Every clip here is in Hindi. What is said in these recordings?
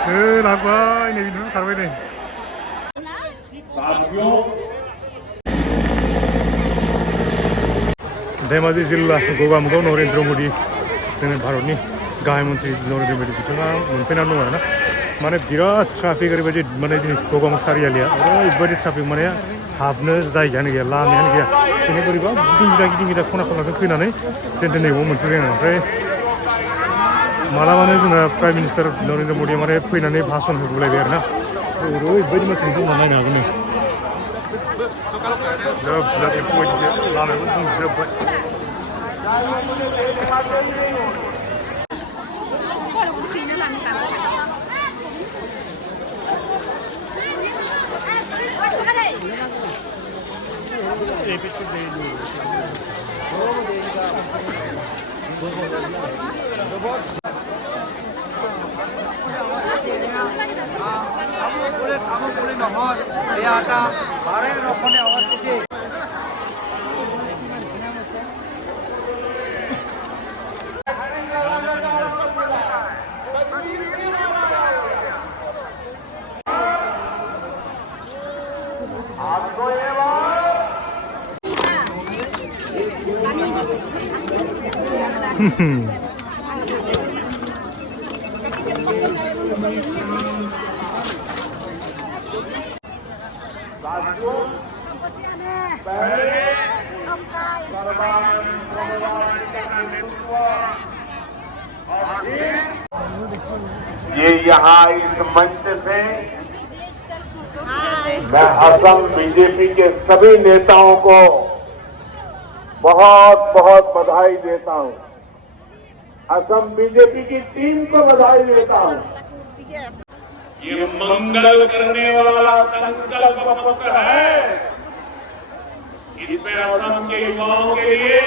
लांबाय नै बिदिनो खारबाय नै धेमाजि जिल्ला गगामुगाव नरेन्द्र मोदी जोंनि भारतनि गाहाय मन्त्रि नरेन्द्र मोदी बिथाङा मोनफैनानै दं आरोना माने बिराद ट्राफिक ओरैबायदि माने दिनै गगामुग सारियालिया ओरैबायदि ट्राफिक माने हाबनो जायगायानो गैया लामायानो गैया दिनै बोरैबा गिदिं गिदा खना खनाजों फैनानै जों दिनै न'आव मोनफैबाय आङो ओमफ्राय मालाबानो जोंना प्राइम मिनिस्टार नरेन्द्र मोदीया माने फैनानै भाषण होगुलायबाय आरोना ओरैबायदि मानसिखौ जों नायनो हागोन नै जोब एम्फौ बायदिसो लामायाबो बुंजोब्बाय ये यहाँ इस मंच से मैं असम बीजेपी के सभी नेताओं को बहुत बहुत बधाई देता हूँ। असम बीजेपी की टीम को बधाई देता हूँ। ये मंगल करने वाला संकल्प पत्र है। इसमें असम के युवाओं के लिए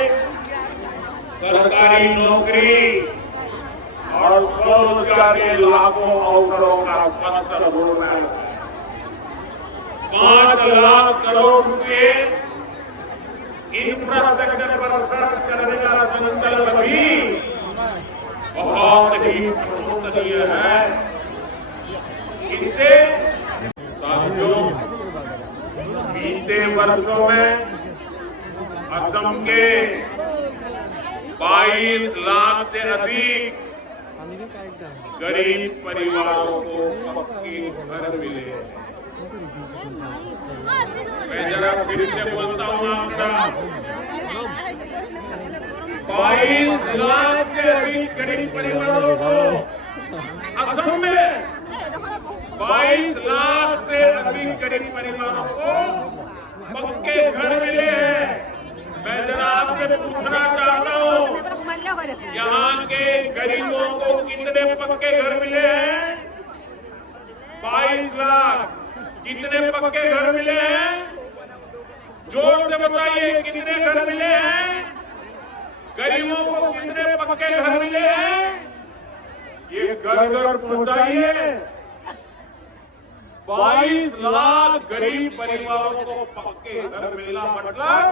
सरकारी नौकरी और स्वरोजगार के लाखों अवसरों का पत्र होना है। 5 लाख करोड़ रुपए इंफ्रास्ट्रक्चर पर खर्च करने का संकल्प भी बहुत ही प्रशंसनीय है। इससे साथियों बीते वर्षों में असम के 22 लाख से अधिक गरीब परिवारों को पक्के घर मिले। मैं जरा फिर से बोलता हूँ आंकड़ा 22 लाख से अधिक गरीब परिवारों को असम में 22 लाख से अधिक गरीब परिवारों को पक्के घर मिले हैं। मैं जरा आपसे पूछना चाहता हूँ यहाँ के गरीबों को कितने पक्के घर मिले हैं? 22 लाख कितने पक्के घर मिले हैं? जोर से बताइए कितने घर मिले हैं? गरीबों को कितने पक्के घर मिले हैं? ये घर घर पहुंचाइए। 22 लाख गरीब परिवारों को पक्के घर मिलना मतलब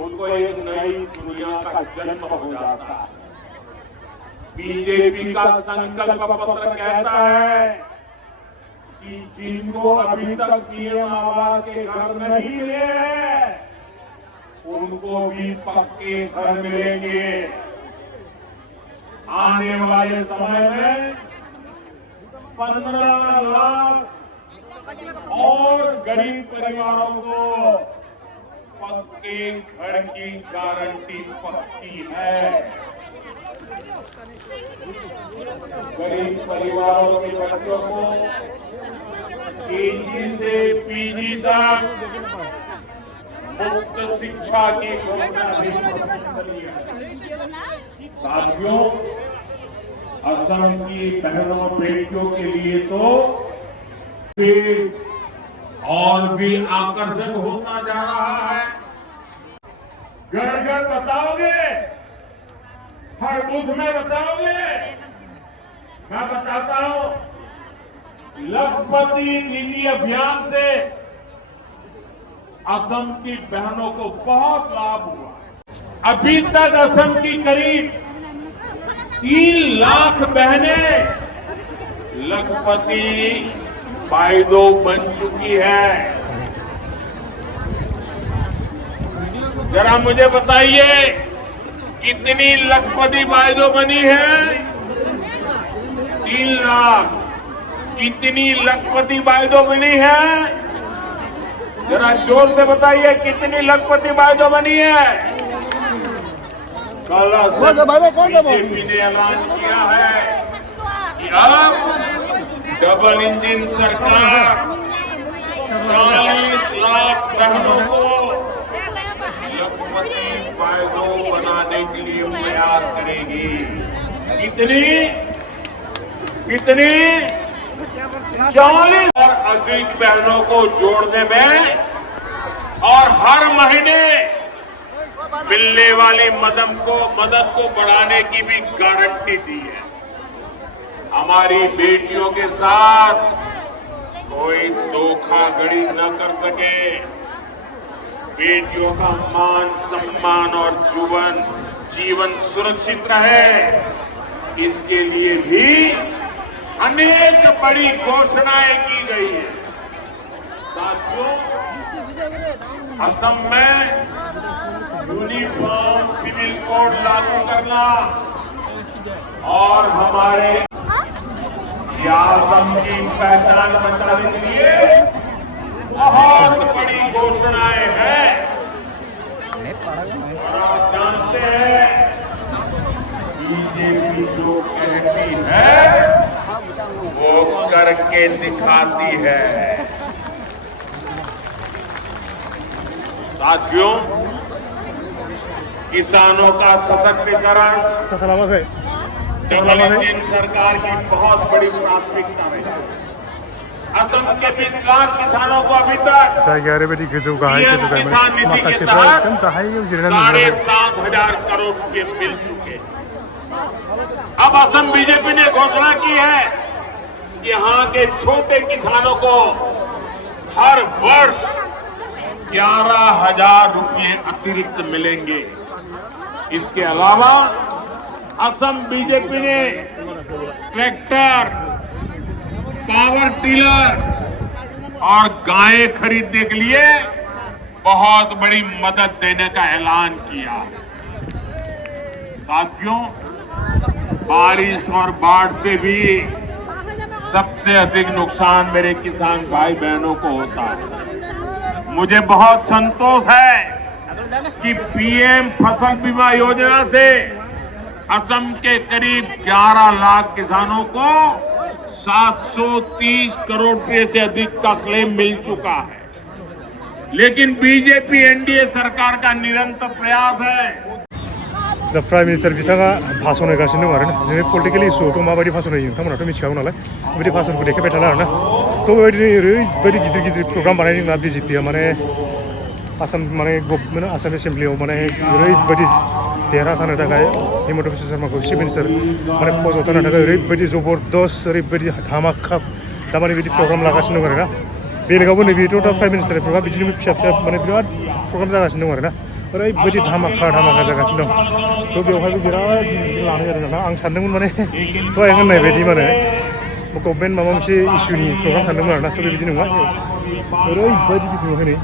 उनको एक नई दुनिया का जन्म हो जाता है। बीजेपी का संकल्प पत्र कहता है कि जिनको अभी तक पीएम आवास के घर नहीं मिले हैं उनको भी पक्के घर मिलेंगे। आने वाले समय में 15 लाख और गरीब परिवारों को पक्के घर की गारंटी पक्की है। गरीब परिवारों के बच्चों को केजी से पीजी तक मुफ्त शिक्षा की घोषणा भी साथियों असम की बहनों बेटियों के लिए तो और भी आकर्षक होता जा रहा है। घर घर बताओगे, हर बूथ में बताओगे। मैं बताता हूं लखपति दीदी अभियान से असम की बहनों को बहुत लाभ हुआ। अभी तक असम की करीब 3 लाख बहनें लखपति बाइदो बन चुकी है। जरा मुझे बताइए कितनी लखपति बाइदो बनी है? 3 लाख। कितनी लखपति बाइदो बनी है? जरा जोर से बताइए कितनी लखपति बाइदो बनी है? कल बीजेपी ने ऐलान किया है कि अब डबल इंजन सरकार 40 लाख बहनों को लखपति बाइदो बनाने के लिए प्रयास करेगी। कितनी 40 और अधिक बहनों को जोड़ने में और हर महीने मिलने वाली मदद को बढ़ाने की भी गारंटी दी है। हमारी बेटियों के साथ कोई धोखाधड़ी न कर सके। बेटियों का मान सम्मान और जीवन सुरक्षित रहे, इसके लिए भी अनेक बड़ी घोषणाएं की गई है। साथियों, असम में यूनिफॉर्म सिविल कोड लागू करना और हमारे असम की पहचान बचाने के लिए बहुत बड़ी घोषणाएं हैं। और आप जानते हैं बीजेपी जो कहती है वो करके दिखाती है। साथियों, किसानों का सशक्तिकरण डबल इंजन सरकार की बहुत बड़ी प्राथमिकता रही। असम के 20 लाख किसानों को अभी तक किसान निधि के तहत 7,500 करोड़ रुपए मिल चुके। अब असम बीजेपी ने घोषणा की है कि यहाँ के छोटे किसानों को हर वर्ष 11,000 रुपए अतिरिक्त मिलेंगे। इसके अलावा असम बीजेपी ने ट्रैक्टर, पावर टिलर और गायें खरीदने के लिए बहुत बड़ी मदद देने का ऐलान किया। साथियों, बारिश और बाढ़ से भी सबसे अधिक नुकसान मेरे किसान भाई बहनों को होता है। मुझे बहुत संतोष है कि पीएम फसल बीमा योजना से असम के करीब 11 लाख किसानों को 730 करोड़ रुपए से अधिक का क्लेम मिल चुका है। लेकिन बीजेपी एनडीए सरकार का निरंतर प्रयास है। दा प्राइम मिनिस्टार बिथाङा भाषण होगासिनो दं आरोना जोंनि पलिटिकेल इस्युआवथ' माबायदि भाषण होयो नोंथांमोनाथ' मिथिखागौ नालाय बेबायदि भाषणखौ देखायबाय थाला आरोना थ' बेबायदिनो ओरैबायदि गिदिर गिदिर प्रग्राम बानायदों ना बिजेपिया माने आसाम माने गभर्नमेन्ट आसाम एसेम्ब्लियाव माने ओरैबायदि देरहाहोनो थाखाय हिमन्त बिश्व शर्माखौ चिफ मिनिस्टार माने पस्टआव थानो थाखाय ओरैबायदि जबरदस्त ओरैबायदि धामाका दामानि बिदि प्रग्राम लागासिनो दं आरोना बेलेगावबो नैबेथ' दा प्राइम मिनिस्टारनि प्रग्राम बिदिनो फिसा फिसा माने बिराद प्रग्राम जागासिनो दं आरोना ओरैबायदि धामाका जागासिनो दं थ' बेवहायबो बिराद गिदिर लानाय जादों आरोना आं सानदोंमोन माने दहाय होननाय बायदि माने गभर्नमेन्ट माबा मोनसे इस्युनि प्रग्राम सानदोंमोन आरोना थ' बेबायदि नङा ओरैबायदि गिदिर नुहैनो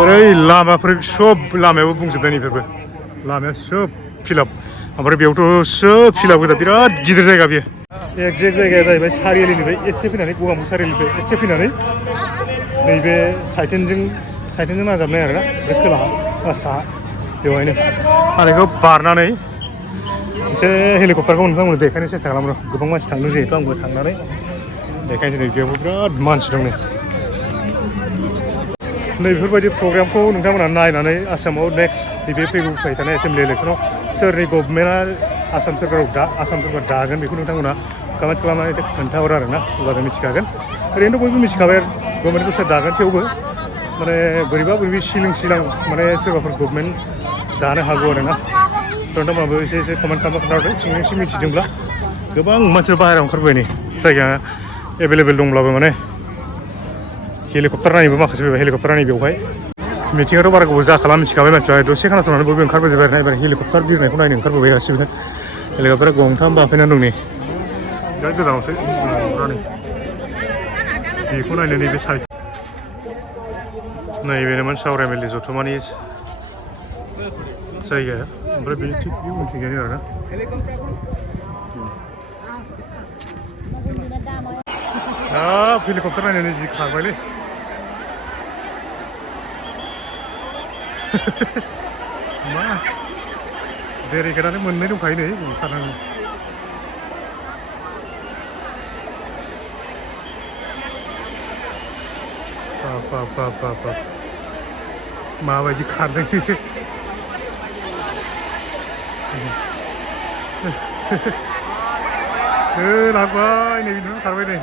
ओरै लामाफोर सब लामायावबो बुंजोबनाय बेफोरबो लामाया सब फिलाप ओमफ्राय बेयावथ' सब फिलाप गोजा बिराद गिदिर जायगा बेयो एक्जेक्ट जायगाया जाहैबाय सारियालिनिफ्राय एसे फैनानै गगामुख सारियालिनिफ्राय एसे फैनानै नैबे साइथेनजों नांजाबनाय आरोना बे खोलाहा साहा बेवहायनो आरो बेखौ बारनानै एसे हेलिकप्टारखौ नोंथांमोन देखायनो सेस्था खालामो गोबां मानसि थांदों जिहेतु आंबो थांनानै देखायनोसै नै बेयावबो बिराद मानसि दं नै बेफोरबायदि प्रग्रामखौ नोंथांमोना नायनानै आसामाव नेक्स्ट नैबे फैबाय थानाय एसेम्बलि इलेक्सनाव सोरनि गभर्नमेन्टआ आसाम सोरखार दागोन बेखौ नोंथांमोना कमेन्ट खालामनानै खोन्थाहर आरोना अब्लानो मिथिखागोन ओरैनोथ' बयबो मिथिखाबाय गभर्नमेन्टखौ सोर दागोन थेवबो माने बोरैबा सिलां माने सोरबाफोर गभर्नमेन्ट दानो हागौ आरोना नोंथांमोनाबो एसे कमेन्ट खालामना खोन्थाहरदो सिंजों मिथिदोंब्ला गोबां मानसिफोर बाहेरायाव ओंखारबोबाय नै जायगाया एभेलेबेल दंब्लाबो माने हेलिकप्टार नायनोबो माखासे फैबाय हेलिकप्टार नाय बेवहाय मिथिङाथ' बारा गोबाव जाखाला मिथिखाबाय मानसिफ्रा दसे खोनासंनानै बयबो ओंखारबोजोबबाय आरोना एबार हेलिकप्टार बिरनायखौ नायनो ओंखारबोबाय गासिबो हेलिकप्टारा गंथाम बाफैनानै दं नै बिराद गोजानावसो नुहुरानो बेखौ नायनो नैबे साइड नैबेनोमोन सावरायमेलि जथुमानि जायगाया ओमफ्राय बे थिग बे उनथिंजायनो आरोना हाब हेलिकप्टार नायनानै जि खारबायलै मा बेरेकेदानो मोननै दंखायो नै ओंखारनानै बाब माबायदि खारदों लांबाय नै बिदिनो खारबाय नै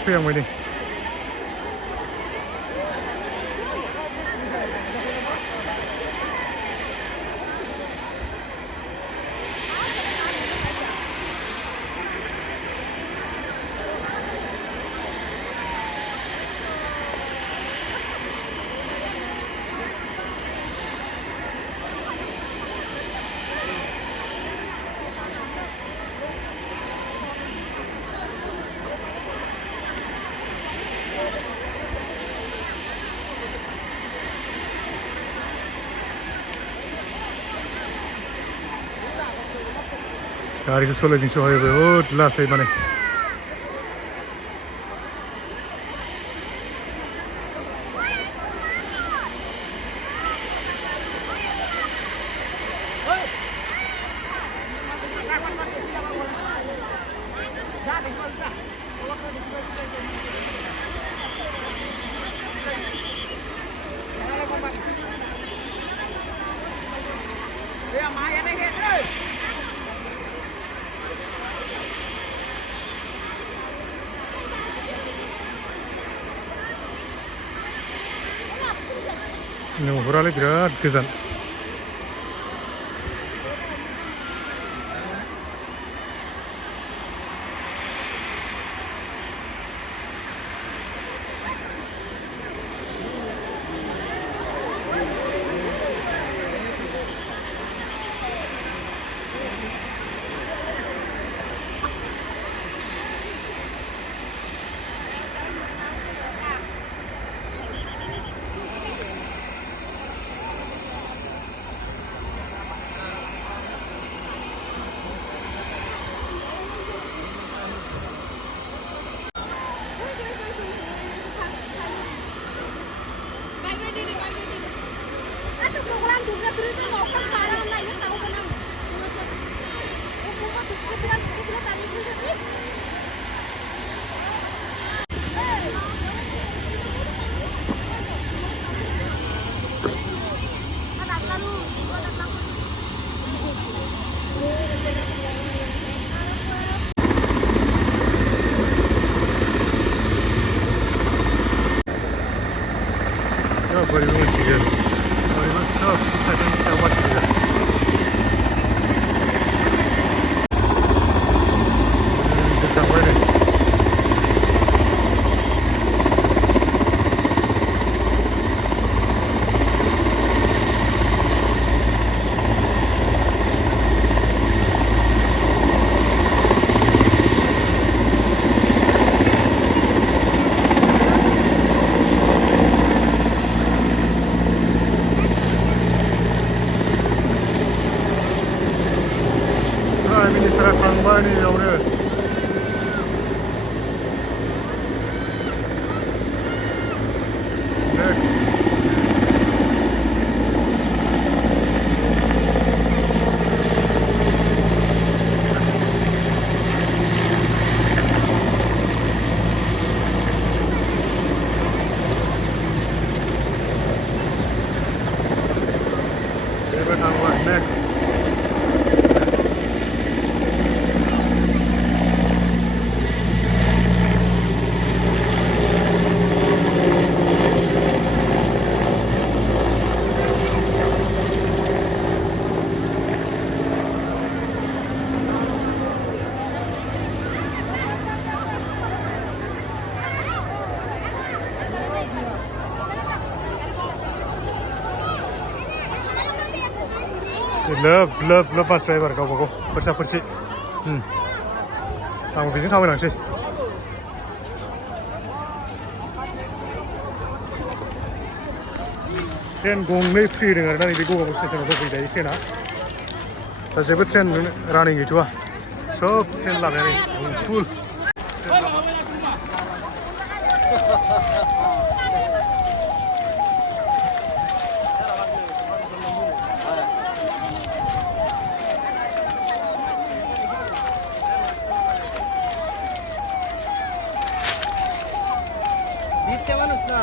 फैहांबाय नै गारिखौ सालायदोंसो हयबो बहुद लासै माने नुहुरालै बिराद गोजान बोरैबो मोनथिगोन ओरैबो सोब साइडनि सायाव मानसिफोरा थांबाय नै लोब लोब लोब बास ड्राइभार गावबा गाव फोरसा फोरसि आंबो बेजों थाबायलांसै ट्रेन गंनै फ्रि होदों आरोना नैबे गगामुख स्टेसनाव दंफैयो दायो ट्रेना दा जेबो ट्रेन रानिं गैथ'वा सब ट्रेन लामायानो फुल Dite manos na,